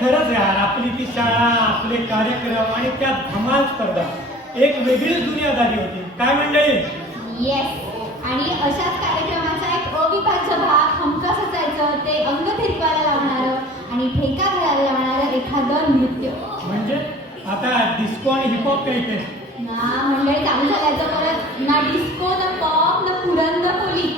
शाळा आपले कार्यक्रम आणि त्यात धमाल स्पर्धा. एक वेगळीच दुनियादारी होती. काय मंडळी येस आणि अशाच कार्यक्रमाचा एक अविभाज्य भाग हमखास असायचं ते अंग थिरकायला लावणारं आणि ठेका घालायला लावणारं एखादं नृत्य. म्हणजे? आता डिस्को आणि हिपहॉप काही ना मंडळी चालू झाल्याचं परत ना डिस्को ना पॉप ना पुरण ना पोली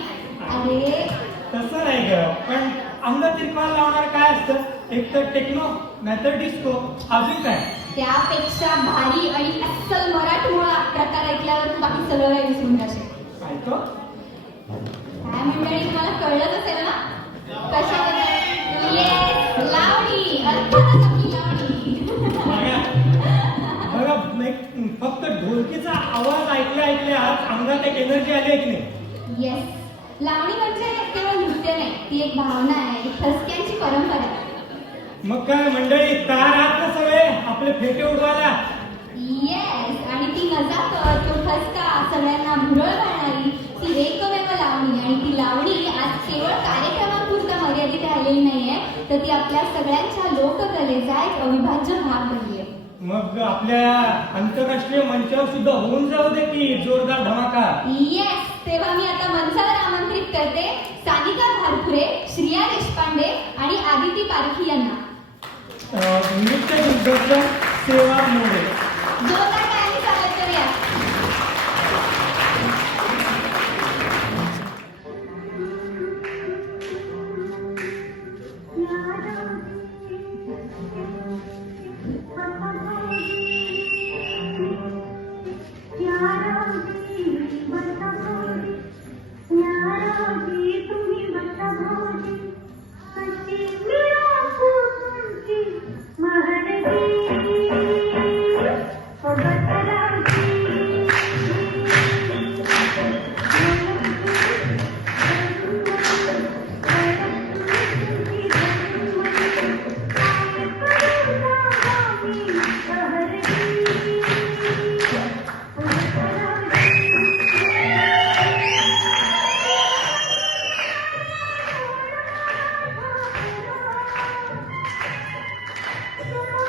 अरे. तसं नाही ग पण अंग तिरकायला लावणार काय असतं? एक तर टेक्नो नाहीतर डिस्को अजून काय? त्यापेक्षा भारी आणि अस्सल मराठमोळा प्रकार ऐकल्यावर तू बाकी सगळं काही विसरून जाशील. काय तो? काय मंडळी तुम्हाला कळलंच असेल ना? येस लावणी अर्थातच आपली लावणी. बघा बघा नाही, फक्त ढोलकीचा आवाज ऐकल्या ऐकल्या आज अंगात एक एनर्जी आली आहे की नाही? येस लावणी म्हणजे केवळ नृत्य नाही ती एक भावना आहे एक ठसक्यांची परंपरा आहे. मग काय मंडळी तयार आहात का सगळे? आपले फेटे उडवायला? येस आणि ती नजाकत तो ठसका सगळ्यांना भुरळ घालणारी ती एकमेव लावणी. आणि ती लावणी आज केवळ कार्यक्रमापुरता मर्यादित राहिलेली नाहीये तर ती आपल्या सगळ्यांच्या लोककलेचा एक अविभाज्य भाग बनली आहे मग आपल्या आंतरराष्ट्रीय मंचावर सुद्धा होऊन जाऊ दे की जोरदार धमाका. येस तेव्हा मी आता मंचावर आमंत्रित करते सानिका घारपुरे श्रिया देशपांडे आणि आदिती पारखी यांना. विविध युद्धाच्या सेवा मोडे. Bye.